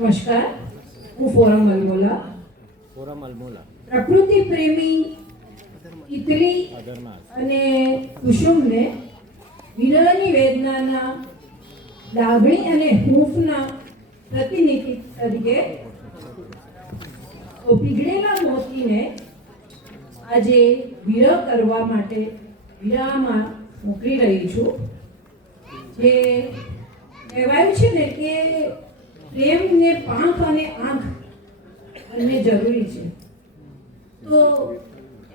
નમસ્કાર, હું ફોરમ અલમોલા. પ્રકૃતિ પ્રેમી ઇતરી અને કુસુમને વિરહની વેદનાના લાગણી અને હૂંફના પ્રતિનિધિ તરીકે પીગળેલા મોતીને આજે વિરહ કરવા માટે વિરામાં મોકલી રહી છું. જે કહેવાયું છે ને કે પ્રેમને પાંખ અને આંખ બંને જરૂરી છે, તો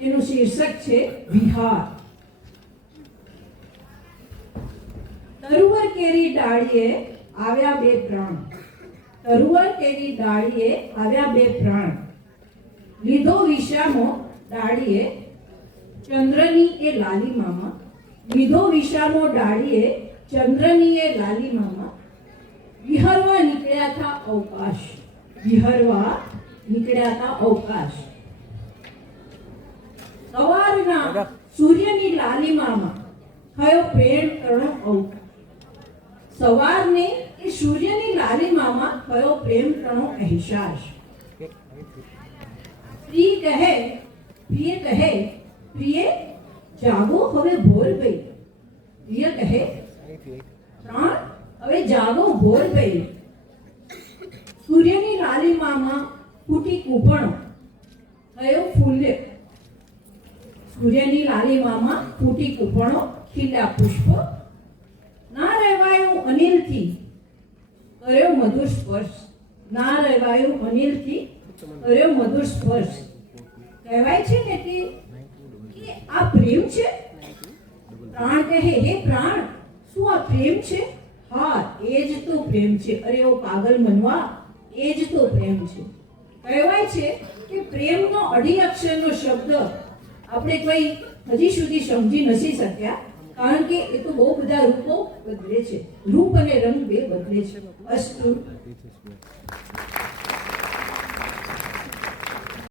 એનું શીર્ષક છે વિહાર. તરુવર કેરી ડાળીએ આવ્યા બે પ્રાણ, તરુવર કેરી ડાળીએ આવ્યા બે પ્રાણ, લીધો વિશામો ડાળીએ ચંદ્રની એ લાલીમામાં, લીધો વિશામો ડાળીએ ચંદ્રની એ લાલીમામાં, વિહરવા નીકળ્યા હતા અવકાશ, વિહરવા નીકળ્યા હતા અવકાશ. સવારના સૂર્યની લાલીમામાં થયો પ્રેમ કરણો અવકાશ, સવારને એ સૂર્યની લાલીમામાં થયો પ્રેમ કરણો અહેસાસ. પ્રિય કહે પ્રિય જાગો હવે ભોર ગઈ, પ્રિય કહે પ્રાણ હવે જાગો ભોર ગઈ. સૂર્યની લાલીમામાં ફૂટી કૂપણો થયો ફૂલ્ય, સૂર્યની લાલીમામાં ફૂટી કૂપણો ખીલ્યા પુષ્પ. ના રહેવાયું અનિલથી કર્યો મધુર સ્પર્શ, ના રહેવાયું અનિલથી કર્યો મધુર સ્પર્શ. કહેવાય છે ને કે આ પ્રેમ છે. પ્રાણ કહે હે પ્રાણ, શું આ પ્રેમ છે? હા, એ જ તો પ્રેમ છે. અરે ઓ પાગલ મનવા, એ જ તો પ્રેમ છે. કહેવાય છે કે પ્રેમનો અઢી અક્ષરનો શબ્દ આપણે કોઈ હજી સુધી સમજી નથી શક્યા, કારણ કે એ તો બહુ બધા રૂપો બદલે છે, રૂપ અને રંગ બે બદલે છે. અસ્તુ.